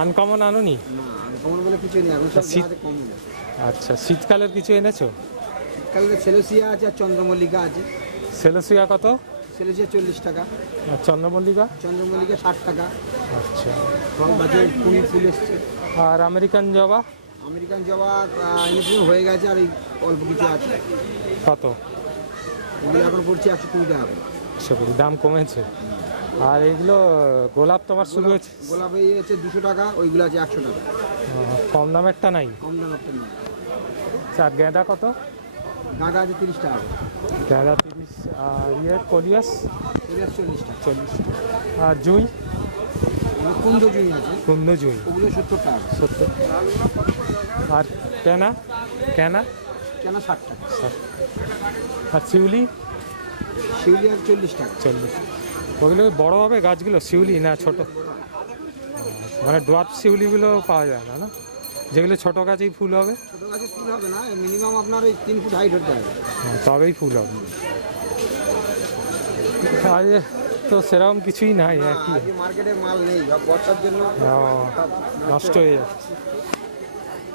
Uncommon আনুনি? Uncommon বলে কিছু নেই এখন, সব শীত কম। আচ্ছা, শীতকালের কিছু এনেছো? শীতকালে সেলোসিয়া আছে আর চন্দ্রমল্লিকা আছে। সেলোসিয়া কত? সেলোসিয়া 40 টাকা। আর চন্দ্রমল্লিকা? চন্দ্রমল্লিকা 60 টাকা। আচ্ছা, সব বাজারে ফুল ফুল এসছে। আর আমেরিকান জবা? আমেরিকান জবা এনেছিল, হয়ে গেছে, আর এই অল্প কিছু আছে। কত? এগুলো এখন পড়ছে 120 টাকা। 120, দাম কমেছে। আর এইগুলো গোলাপ তোমার শুরু হয়েছে? গোলাপ এই হচ্ছে 200 টাকা, ওইগুলো আছে 100 টাকা। কম দামেরটা নাই? কম দামেরটা নেই। আর গেঁদা কত? গাঁদা আছে 30 টাকা। গেঁদা 30। আর কলিয়াস? 40 টাকা। 40 টাকা। আর জুঁই? কুন্দ জুঁই আছে। কুন্দ জুঁই ওগুলো 70 টাকা। 70। আর কেনা? কেনা? কেনা 60 টাকা। আর শিউলি? শিউলি আছে 40 টাকা। 40। ওগুলো বড় হবে গাছগুলো, শিউলি না ছোট? মানে ডোয়ার্ফ শিউলিগুলো পাওয়া যায় না, না যেগুলো ছোট গাছেই ফুল হবে? ছোটো গাছে ফুল হবে না, মিনিমাম আপনার ওই 3 ফুট হাইট হতে হবে, তবেই ফুল হবে। আজ তো সেরকম কিছুই নাই আর কি, মার্কেটে মাল নেই, বর্ষার জন্য নষ্ট হয়ে যাচ্ছে।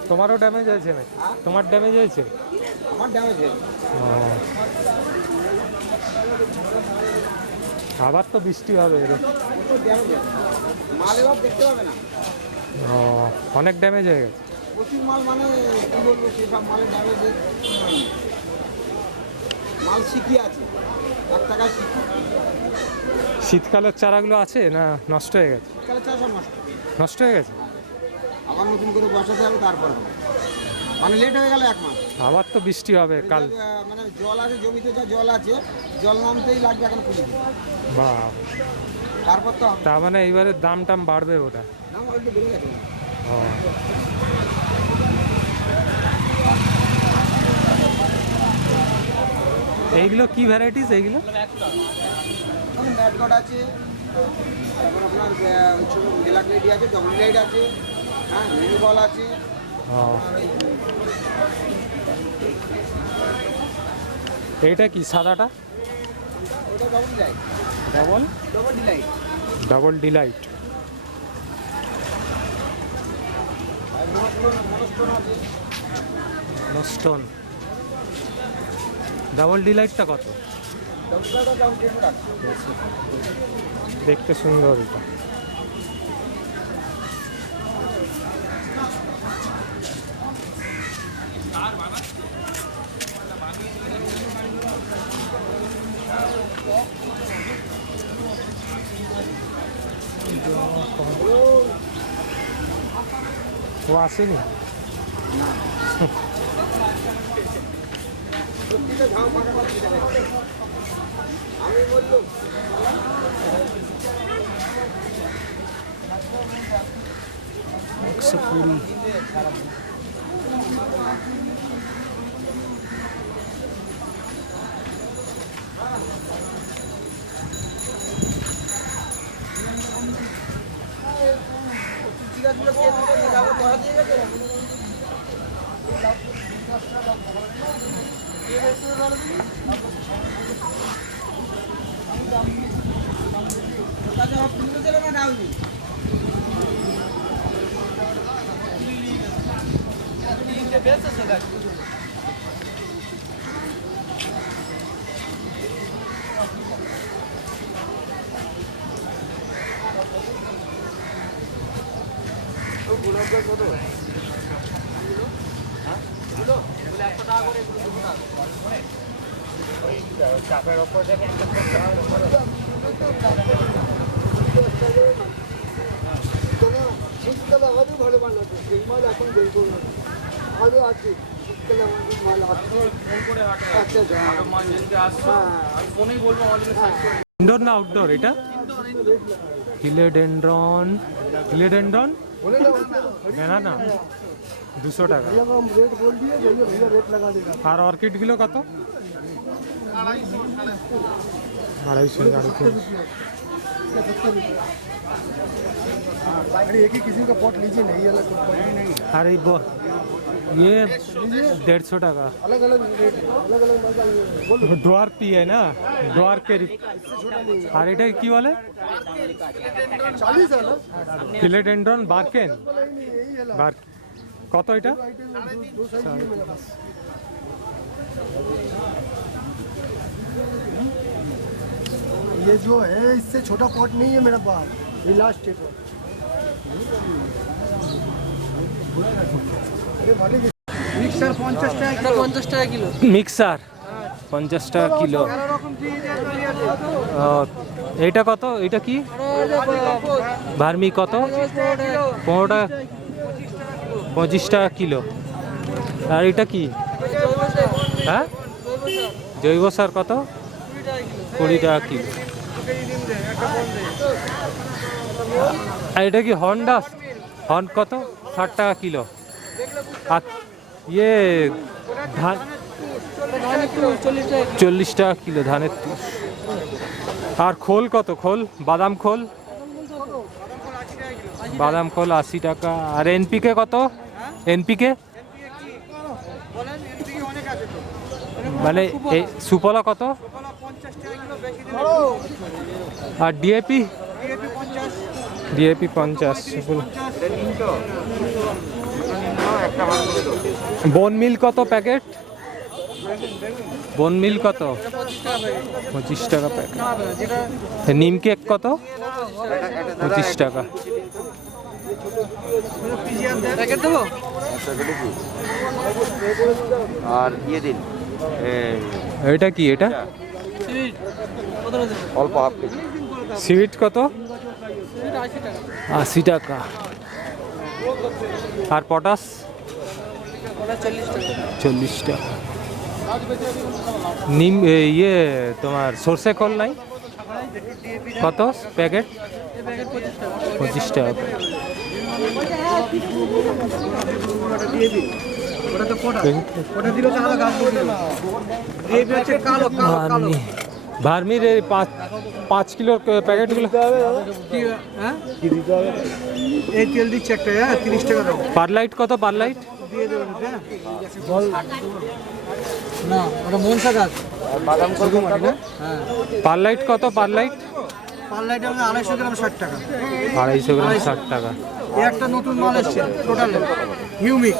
তোমারও ড্যামেজ হয়েছে না? তোমার ড্যামেজ হয়েছে? আমার ড্যামেজ হয়েছে। আবার তো বৃষ্টি হবে মাল এবার দেখতে পাবে না। অনেক ড্যামেজ হয়ে গেছে। প্রচুর মাল, মানে কি বলবো, সেসব মালের ড্যামেজ। মাল শিখি আছে 1 টাকা শিখি। শীতকালের চারাগুলো আছে না নষ্ট হয়ে গেছে? শীতকালের চারা সব নষ্ট নষ্ট হয়ে গেছে। আবার নতুন করে বসাতে হবে, তারপর হবে, মানে লেট হয়ে গেল 1 মাস। আবার তো বৃষ্টি হবে কাল। মানে জল আছে জমিতে, যা জল আছে, জল নামতেই লাগবে এখন পুজো, বা তারপর তো হবে। তার মানে এইবারে দাম টাম বাড়বে? ওটা দাম একটু বেড়ে গেছে। এইগুলো কি ভ্যারাইটিস? এইগুলো ম্যাটগড আছে, তারপর আপনার ছোটো ব্ল্যাক লেডি আছে, ডবল লাইট আছে, হ্যাঁ, মিনি বল আছে। এইটা কি সাদাটা? ওটা double light. Double delight. Double delight. Moonstone. Double ডিলাইটটা কত? দেখতে সুন্দর এটা। ও আসেনি? আমি বললাম 120। চাপের ওপর দেখে শীতকালে আরও ভালো মাল আছে, সেই মাল এখন বের করবো না, আরও আছে শীতকালে আমাদের মাল আসছে। ইনডোর না আউটডোর এটা? ফিলেডেন্ড্রন। ফিলেডেন্ড্রন ব্যানানা 200 টাকা। আর অর্কিডগুলো কত? 250। एक ही किसी का पॉट लीजिए, नहीं अलग আর এই ये 150 টাকা। अलग अलग रेट है, अलग अलग बोलो। ডোয়ার্পি है ना, ডোয়ার্পের। আর এটা কি বলে? 40 है ना, ফিলেডেন্ড্রন বার্কেন। यही है ना। বার কত এটা? दो साइज है मेरे पास। ये जो है इससे छोटा पॉट नहीं है मेरे पास, ये लास्ट है पॉट। अरे वाले मिक्सर 50 টাকা কিলো, 50 টাকা কিলো। মিক্সার 50 টাকা কিলো। এরকম দিয়ে দিয়ে এটা কত? এটা কি ভার্মি? কত? 15 টাকা, 25 টাকা কিলো। আর এটা কি? হ্যাঁ, জৈব সার কত? 20 টাকা কিলো। আর এটা কি হন্ডা? হন্ড কত? 60 টাকা কিলো। আর ইয়ে ধান 40 টাকা কিলো ধানের তুষ। আর খোল কত? খোল বাদাম খোল, বাদাম খোল 80 টাকা। আর এনপিকে কত? এনপিকে মানে এই সুফলা কত? আর ডিএপি? ডিএপি 50। বন মিল কত প্যাকেট? বন মিল কত? 25 টাকা প্যাকেট। নিম কেক কত? 25 টাকা। প্যাকেট দেবো? আর দিয়ে দিন এটা কি? এটা অল্প হাফ কেজি। সুইট কত? 80 টাকা। 80 টাকা। আর পটাশ? ওটা 40 টাকা। 40 টাকা। নিম ইয়ে তোমার সর্ষে খোল নাই কত প্যাকেট? এই প্যাকেট 25 টাকা। 25 টাকা। ওটা তো পোটা, ওটা দিলে তো আলাদা গাছ দিবে না। এই হচ্ছে কালো কালো কালো। ভার্মির এই 5 কিলোর প্যাকেটগুলো কি হ্যাঁ? কি দিতে হবে? এই তেল দিচ্ছে একটা, হ্যাঁ 30 টাকা দাও। পারলাইট কত? পারলাইট দিয়ে দেবেন, হ্যাঁ জল না, ওটা মনসা গাছ। বাদাম করবো হ্যাঁ। পারলাইট কত? পারলাইট পাল্লাইটা হলো 250 গ্রাম 60 টাকা। 250 গ্রাম 60 টাকা। এই একটা নতুন মাল এসছে টোটালের, হিউমিক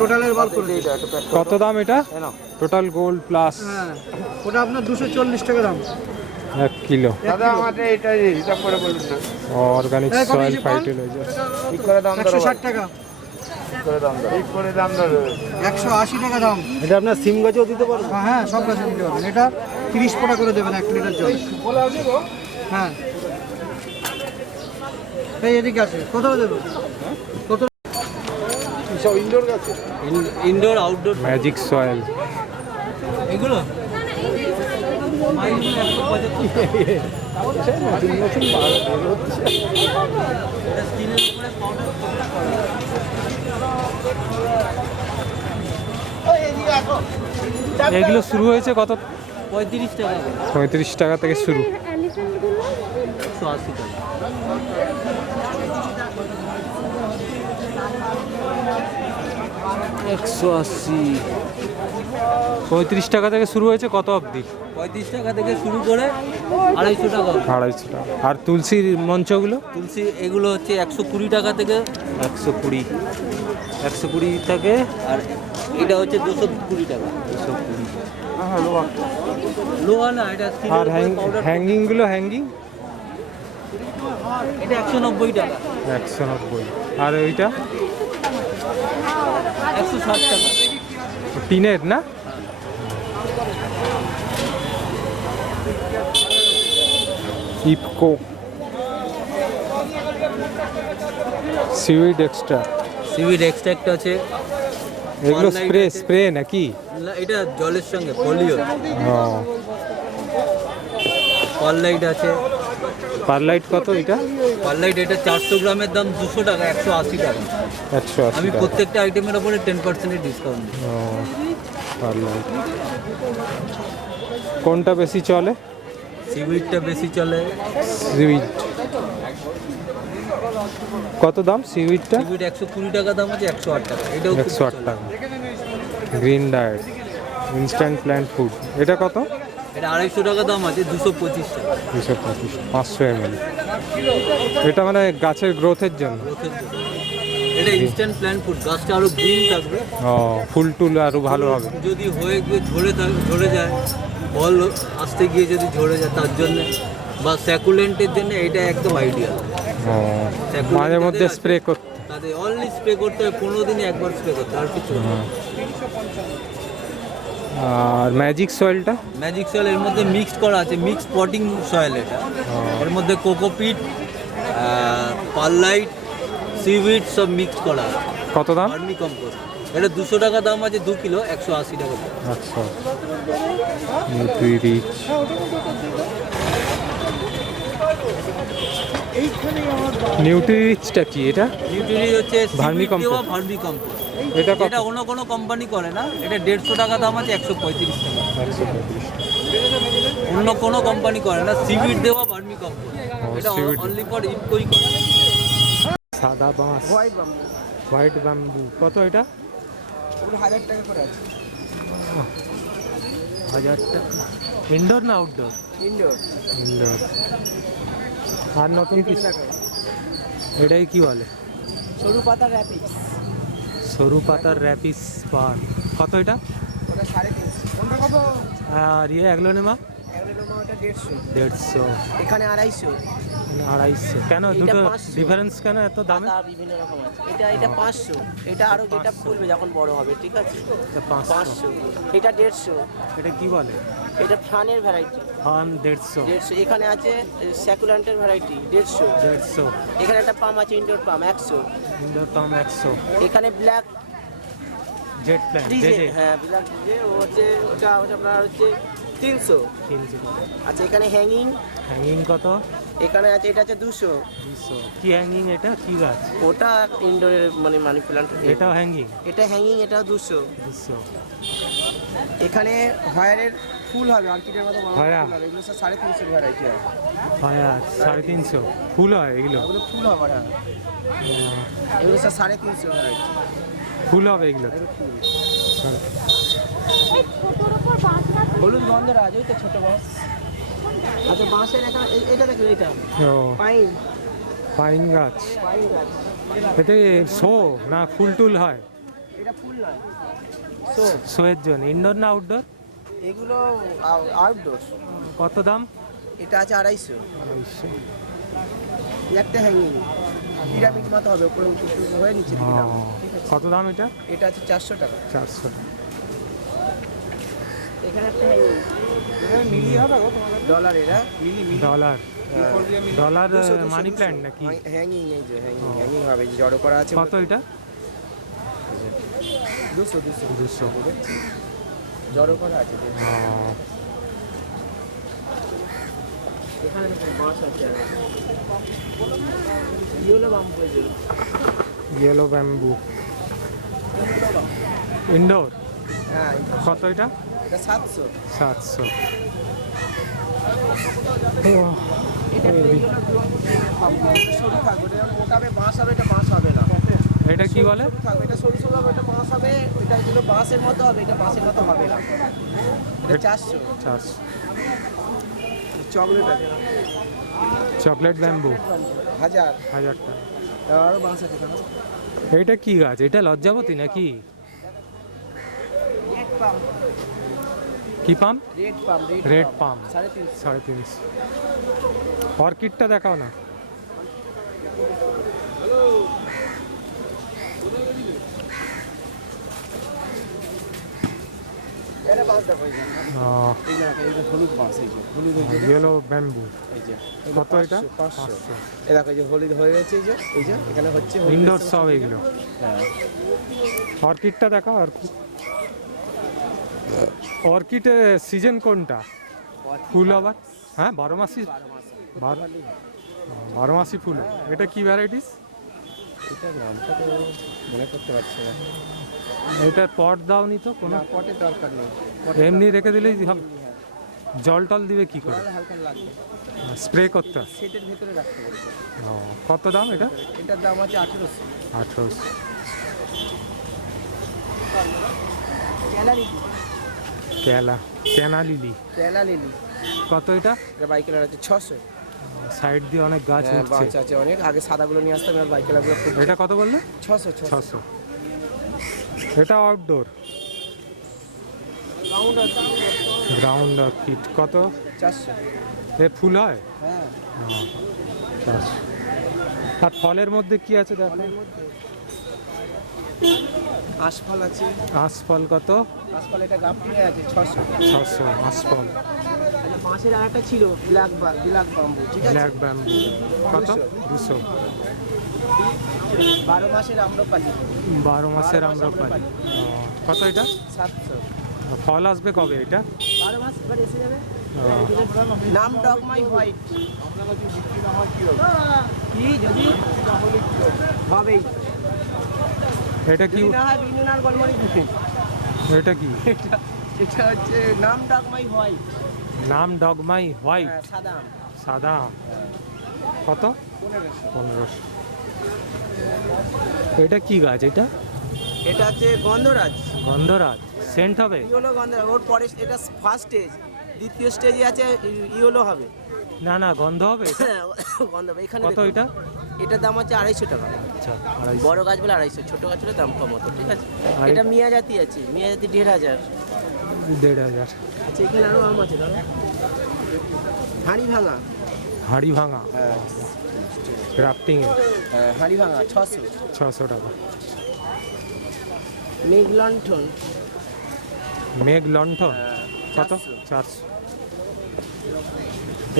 টোটালের মাল করে দিই। কত দাম এটা? টোটাল গোল্ড প্লাস হ্যাঁ, ওটা আপনার 240 টাকা দাম। 1 কিলো। দাদা আমাদের এটা হিসাব করে বলুন না। অর্গানিক এই কত সয়েল দিয়েছে পান? ফার্টিলাইজার ঠিক করে দাম ধরো 160 টাকা, ঠিক করে দাম ধরো ঠিক করে দাম ধরো 180 টাকা দাম। এটা আপনার সিম গাছেও দিতে পারবো। হ্যাঁ সব গাছে দিতে পারবেন। এটা 30 ফোঁটা করে দেবেন 1 লিটার জল। হ্যাঁ এই এদিকে আছে, কোথাও দেবো? কত? সব ইনডোর গাছে। Indoor outdoor magic soil. এগুলো এগুলো শুরু হয়েছে কত? 35 টাকা। 35 টাকা থেকে শুরু। 180 টাকা। 180। 35 টাকা থেকে শুরু হয়েছে কত অবধি? 35 টাকা থেকে শুরু করে 250 টাকা। 250 টাকা। আর তুলসীর মঞ্চগুলো? তুলসী এগুলো হচ্ছে 120 টাকা থেকে 120। 120 থেকে আর এটা হচ্ছে 220 টাকা। 220। লোহা না, এটা আর হ্যাঙ্গিংগুলো? হ্যাঙ্গিং এটা 190 টাকা। 190। আর ওইটা 160 টাকা। টিনের না? ইপকো সিউইড এক্সট্রা। সিভিড এক্সট্রাক্ট আছে। এগুলো Sunlight স্প্রে আছে। স্প্রে নাকি? না, এটা জলের সঙ্গে পলিও। ও, পারলাইট আছে। পারলাইট কত এটা? পারলাইট এটা 400 গ্রামের দাম 200 টাকা, 180 টাকা। 180 আমি টাকা। প্রত্যেকটা আইটেমের উপরে 10% ডিসকাউন্ট দিই। ও, পারলাইট। কোনটা বেশি চলে? সিভিডটা বেশি চলে। সিউইড। কত দাম সিউইডটা? সিভিট 120 টাকা দাম আছে, 108 টাকা। এটাও খুব 108 চলে। টাকা। Green diet instant plant food, এটা কত? এটা 250 টাকা দাম আছে, 225 টাকা। 225, 500 ml। এটা মানে গাছের গ্রোথের জন্য। গ্রোথের জন্য। এটা ইনস্ট্যান্ট প্ল্যান্ট ফুড, গাছটা আরো গ্রিন থাকবে। ও, ফুল টুল আরো ভালো হবে। যদি হয়ে গিয়ে ঝরে যায়, ফল আসতে গিয়ে যদি ঝরে যায় তার জন্য, বা স্যাকুলেন্টের জন্য এটা একদম আইডিয়া। ও, মাঝে মধ্যে স্প্রে করতে। তাদের অনলি স্প্রে করতে হয়, 15 দিনে একবার স্প্রে করতে হয়, আর কিছু না। আর ম্যাজিক সয়েলটা? ম্যাজিক সয়েল এর মধ্যে মিক্সড করা আছে, মিক্স পটিং সয়েল এটা। এর মধ্যে কোকোপিট, পারলাইট, সিউইড সব মিক্সড করা আছে। কত দাম? ভার্মি কম্পোস্ট, এটা 200 টাকা দাম আছে, 2 কিলো 180 টাকা দাম। আচ্ছা, নিউট্রিরিচ। নিউট্রিরিচটা কি এটা? নিউট্রিলি হচ্ছে vermi vermi compost. Compost, vermi compost. এটা কত? এটা অন্য কোনো কোম্পানি করে না, এটা 150 টাকা দাম আছে, 135 টাকা। 135। অন্য কোনো কোম্পানি করে না, সিভিড দেওয়া ভার্মি কম্পোস্ট। এটা seaweed। অনলি ফর ইনকোই করে। সাদা বাঁশ, হোয়াইট বাম্বু, হোয়াইট ব্যাম্বু, কত এটা? ওগুলো 1000 টাকা করে আছে। 1000 টাকা। ইনডোর না আউটডোর? Indoor indoor. আর নতুন কি? এটাই কি বলে? সরু পাতা র্যাপিক্স, সরু পাতার র্যাপিস পান, কত এটা? ওটা 350। কোনটা কত? আর ইয়ে অ্যাগ্লোনেমা? অ্যাগ্লোনোমা ওটা 150, 150, এখানে 250। 250। কেন এটা দুটো 500 ডিফারেন্স কেন এত দামে? পাতা বিভিন্ন রকম আছে। এটা 500, এটা আরো যেটা খুলবে যখন বড় হবে, ঠিক আছে? এটা 500। 500, এটা 150। এটা কি বলে? এটা ফ্যানের ভ্যারাইটি, ফান 150। 150। এখানে আছে স্যাকুল্যান্টের ভ্যারাইটি, 150। 150। এখানে একটা পাম আছে, ইনডোর পাম, 100। ইনডোর পাম 100। এখানে black jet plant, DJ, JJ হ্যাঁ ব্ল্যাক ডিজে, ও হচ্ছে ওটা আপনার হচ্ছে 300। 300। আচ্ছা, এখানে হ্যাঙ্গিং, হ্যাঙ্গিং কত? এখানে আছে, এটা আছে 200। 200। কি হ্যাঙ্গিং এটা? কি গাছ? ওটা ইনডোরের মানে মানি প্ল্যান্ট। এটাও হ্যাঙ্গিং? এটা হ্যাঙ্গিং, এটা 200। 200। এখানে হয়ারের ফুল হবে, অর্কিডের মতো বড় বড় হয়া। ফুল হবে, এগুলো সব 350 ভ্যারাইটি হয়। হ্যাঁ, 350 ফুল হয় এগুলো? এগুলো ফুল হবে, হ্যাঁ এগুলো সব 350 ভ্যারাইটি। ফুল হবে এগুলো? হলুদ গন্ধরাজ, ওই তো ছোট বাঁশ। আচ্ছা, বাঁশের এখানে এটা দেখুন, এটা ও, পাইন, পাইন গাছ। পাইন গাছ। এতে শো না ফুল টুল হয়? এটা ফুল নয়, সো শোয়ের জন্য। ইনডোর না আউটডোর? এগুলো আউটডোর। কত দাম? এটা আছে 250। 250। একটা হ্যাঙ্গিং পিরামিড মতো হবে, উপরে উঁচু হয়ে নিচে দিকে ও, নামবে, ঠিক আছে? কত দাম এটা? এটা আছে 400 টাকা। 400। এখানে একটা হ্যাঙ্গিং মিলি হবে ডলার, এরা ডলার? ডলার 200, মানি 200, প্ল্যান্ট নাকি? হ্যাঙ্গিং, এই যে হ্যাঙ্গিং, হ্যাঙ্গিং হবে, যে জড়ো করা আছে। কত এটা? 200, 200, 200। জড়ো করা আছে। ও, এখানে দেখুন বাঁশ আছে, yellow bamboo, yellow bamboo. Indoor? হ্যাঁ কত এটা? এটা 700। 700। এটা সরু থাকবে, এটা মোটা হবে, বাঁশ হবে, এটা বাঁশ হবে না। এটা কি বলে? সরু থাকবে, এটা সরু সরু হবে, এটা বাঁশ হবে, এটা এগুলো বাঁশের মতো হবে, এটা বাঁশের মতো হবে না। এটা 400। 400। চকলেট আছে, চকলেট ব্যাম্বু 1000। 1000 টাকা। আরও বাঁশ আছে কেন? এটা কি গাছ? এটা লজ্জাবতী নাকি? রেড পাম, কি পাম? রেড পাম, রেড পাম। 350। 350। অর্কিডটা দেখাও না। এটা বাঁশ দেখো, এই যে এই যে হলুদ বাঁশ, এই যে হলুদ, এই যে ইয়েলো ব্যাম্বু। এই যে কত এটা? 500। এই দেখো, এই যে হলুদ হয়ে গেছে, এই যে এখানে হচ্ছে হলুদ। ইনডোর সব এগুলো। হ্যাঁ, অর্কিডটা দেখাও। অর্কিড, অর্কিডের সিজন কোনটা? ফুল আবার? হ্যাঁ, 12 মাসি। 12 মাসি ফুল। এটা কি ভ্যারাইটিস? এটা নামটা তো মনে করতে পারছি না। এটার পট দাওনি তো কোনো? না, পটের দরকার নেই। এমনি রেখে দিলেই হবে। জল টল দিবে কি করে? জল হালকা লাগবে, স্প্রে করতে হয়? সেটের ভেতরে রাখতে বলছে। ও, কত দাম এটা? এটার দাম আছে 1800। 1800। কেনা লিলি কেলা লিলি, কত এটা? এটা বাই কালার আছে 600। সাইড দিয়ে অনেক গাছ হ্যাঁ, উঠছে। বাঁচ আছে অনেক, আগে সাদাগুলো নিয়ে আসতাম, আর বাই কালারগুলো এটা কত বললে? 600। 600। এটা আউটডোর রাউন্ড আছে গ্রাউন্ড কিট কত? 400। এ ফুল হয়? হ্যাঁ, 400। আর ফলের মধ্যে কি আছে দেখো? ফলের মধ্যে আশফল আছে। আঁশফল কত? আশফল এটা গাপটিনে আছে 600। 600 আঁশফল। আচ্ছা, মাছের আর একটা ছিল ব্ল্যাক বাম্বু, ঠিক আছে? ব্ল্যাক ব্যাম্বু কত? 200। 12 মাসের আম্রপালি 12 মাসের আম্রপালি। কত এটা? 700। ফল আসবে কবে এটা? 12 মাস এবার এসে যাবে। ও, নাম ডগমাই হোয়াইট। কি যদি হবেই, এটা কি? যদি না হয় বিনুন আর গোলমরি দিবেন। এটা কি? এটা হচ্ছে নাম ডগমাই হোয়াইট। নাম ডগমাই হোয়াইট, হ্যাঁ, সাদা আম। সাদা আম। কত? 1500। 1500। এটা কি গাছ এটা? এটা হচ্ছে গন্ধরাজ। গন্ধরাজ, সেন্ট হবে? ইয়েলো গন্ধরাজ, ওর পরে এটা ফার্স্ট স্টেজ, দ্বিতীয় স্টেজে আছে ইয়েলো হবে। না না, গন্ধ হবে এটা? গন্ধ হবে। এখানে কত দেখুন, এটা? এটার দাম হচ্ছে 250 টাকা। আচ্ছা, 250। বড় গাছ বলে 250, ছোট গাছ হলে দাম কম হতো, ঠিক আছে? আর এটা মিয়াজাতি আছে, মিয়াজাতি 1500। 1500। আচ্ছা, এখানে আরো আম আছে দাদা। হাঁড়ি ভাঙা, হাড়ি ভাঙা ক্রাফটিং এ হাঁড়ি ভাঙা 600। 600 টাকা। মেঘ লণ্ঠন মেঘ লণ্ঠন কত? 400।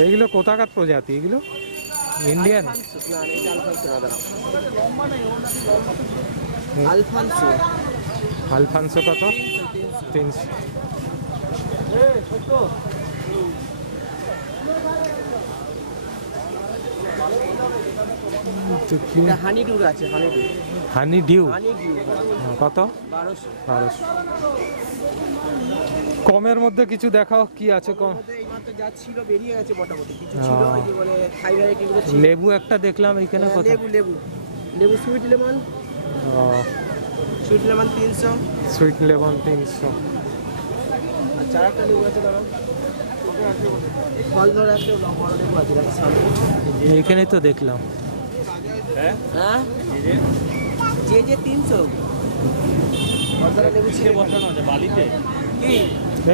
এইগুলো কোথাকার প্রজাতি এগুলো? ইন্ডিয়ান? না, এটা আলফানসো না, দাঁড়াও। আলফানসো আলফানসো কত? 300। এটা হানি ডুর আছে, হানি ডুর। হানি ডিউ হানি ডিউ কত? 1200। 1200। কমের মধ্যে কিছু দেখাও, কি আছে কম? এইমাত্র যা ছিল বেরিয়ে গেছে মোটামুটি, কিছু ছিল ওই যে মানে থাই ভ্যারাইটিগুলো ছিল। লেবু একটা দেখলাম এইখানে কত? লেবু লেবু লেবু sweet lemon, sweet lemon 300। Sweet lemon 300। আর চার একটা লেবু আছে দাঁড়াও, ফল ধরে একটা বড় লেবু আছে দেখো সামনে। এইখানে তো দেখলাম। হ্যাঁ, যে 300। ফলধরা লেবু ছিল বসানো আছে বালিতে। কি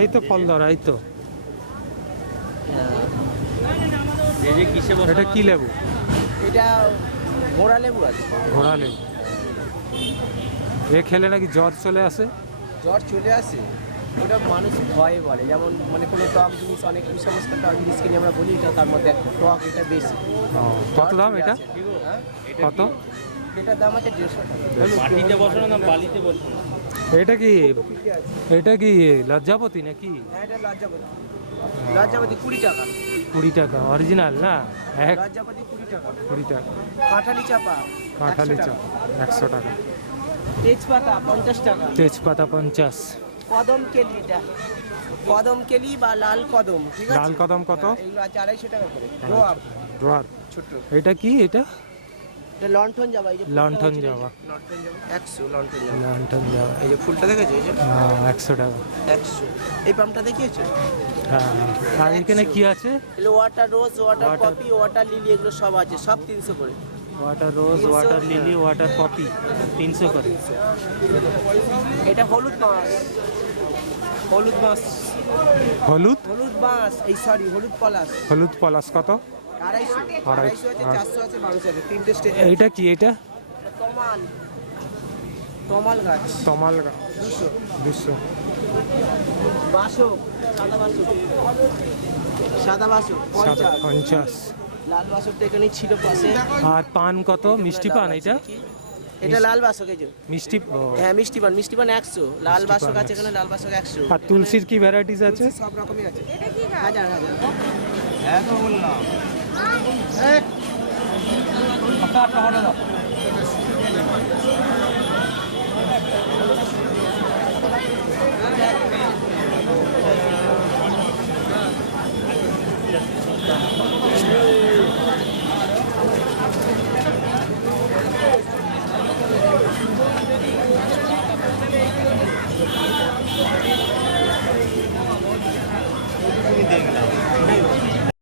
এই তো ফল ধরা, এই তো। এটা কি লেবু? এটা ঘোড়া লেবু আছে। ঘোড়া লেবু। এ খেলে নাকি জ্বর চলে আসে? জ্বর চলে আসে, ওটা মানুষ ভয়ে বলে, যেমন মানে কোনো টক জিনিস, অনেক সমস্ত টক জিনিসকে নিয়ে আমরা বলি এটা তার মধ্যে একটা টক, এটা বেশি। কত দাম এটা? হ্যাঁ, কত? এটার দাম আছে 150 টাকা। মাটিতে বসানো না বালিতে বসানো? এটা কি? পিঠে আছে। এটা কি লজ্জাপতি নাকি? হ্যাঁ, এটা লজ্জাপতি। লজ্জাপতি 20 টাকা। 20 টাকা অরিজিনাল না? এক লজ্জাপতি 20 টাকা। 20 টাকা। কাঁঠালি চাপা কাঁঠালি 100 চা টাকা। 100 টাকা। তেজপাতা 50 টাকা। তেজপাতা 50। কদম কেলি, এটা কদম কেলি বা লাল কদম, ঠিক আছে? লাল কদম কত? হ্যাঁ, এগুলো আছে 250 টাকা করে। ডোয়াব ডোয়ার। ছোট। এটা কি? এটা এটা লণ্ঠন জবা, এই যে ফুলটা লণ্ঠন হচ্ছে, জবা। লণ্ঠন জবা 100। লণ্ঠন জবা, লণ্ঠন যাওয়া এই যে ফুলটা দেখেছো, এই যে 100 টাকা। 100। এই পাম্পটা দেখিয়েছো? হ্যাঁ। আর এখানে কি আছে? এগুলো water rose, water Water- poppy, water lily, এগুলো সব আছে, সব 300 করে। Water rose, water lily, water poppy 300 করে। এটা হলুদ বাঁশ, হলুদ বাঁশ, হলুদ হলুদ বাঁশ, এই সরি হলুদ পলাশ। হলুদ পলাশ কত? 250, 250 আছে, 400 আছে, 1200 আছে, তিনটে স্টেজ। এইটা কি? এটা তমাল, তমাল গাছ তমাল 200। 200। বাসক, সাদা বাসক, সাদা বাসক 50। 50। লাল বাসকটা এখানেই ছিল পাশে। আর পান কত? মিষ্টি পান এটা? এটা লাল বাসক, এই যে মিষ্টি ও। হ্যাঁ, মিষ্টি পান 100। লাল মিষ্টি বাসক পান আছে 100 এখানে, লাল বাসক 100। আর তুলসীর কি ভ্যারাইটিস আছে? সব রকমই আছে। হাজার হাজার। হ্যাঁ তো বললাম। এক